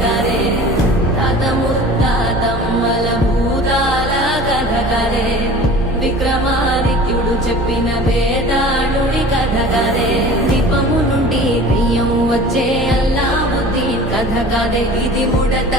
కథ తాత ముత్తాతమ్మల భూతాల కథ విక్రమాదిత్యుడు చెప్పిన వేదాళుడి కథ దీపము నుండి దెయ్యం వచ్చే అల్లావుద్దీన్ కథ ఇది ముడత